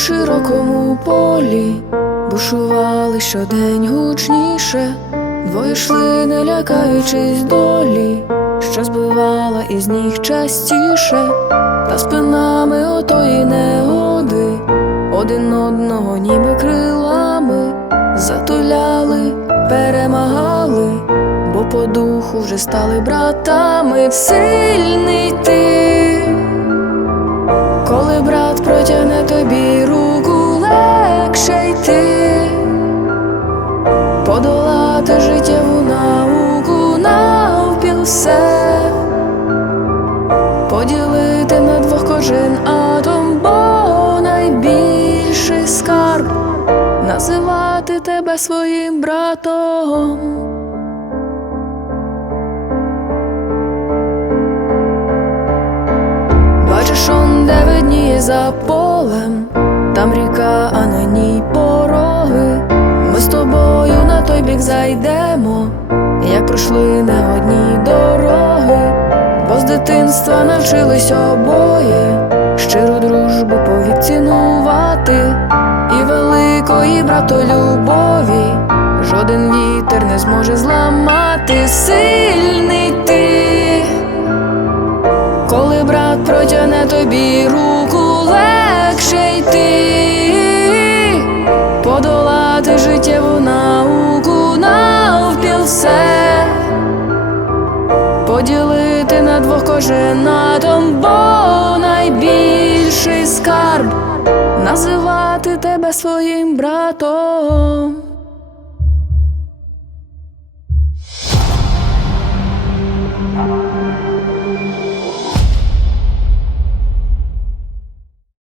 широкому полі бушували щодень гучніше, двоє йшли, не лякаючись долі, що збивала із ніг частіше, та спинами отої негоди, один одного, ніби крилами, затуляли, перемагали, бо по духу вже стали братами. Сильний ти. Коли брат тобі руку, легше йти, подолати життєву науку навпіл все, поділити на двох кожен атом, бо найбільший скарб. Називати тебе своїм братом. Бачиш, он де видніє за полем, там ріка, а на ній пороги. Ми з тобою на той бік зайдемо, як пройшли не одні дороги, бо з дитинства навчились обоє. Щиру дружбу повік цінувати і великої братолюбові. Жоден вітер не зможе зламати. Сильний ти. Коли брат протягне тобі руку, легше йти, подолати життєву науку навпіл все, поділити на двох кожен атом, бо найбільший скарб називати тебе своїм братом.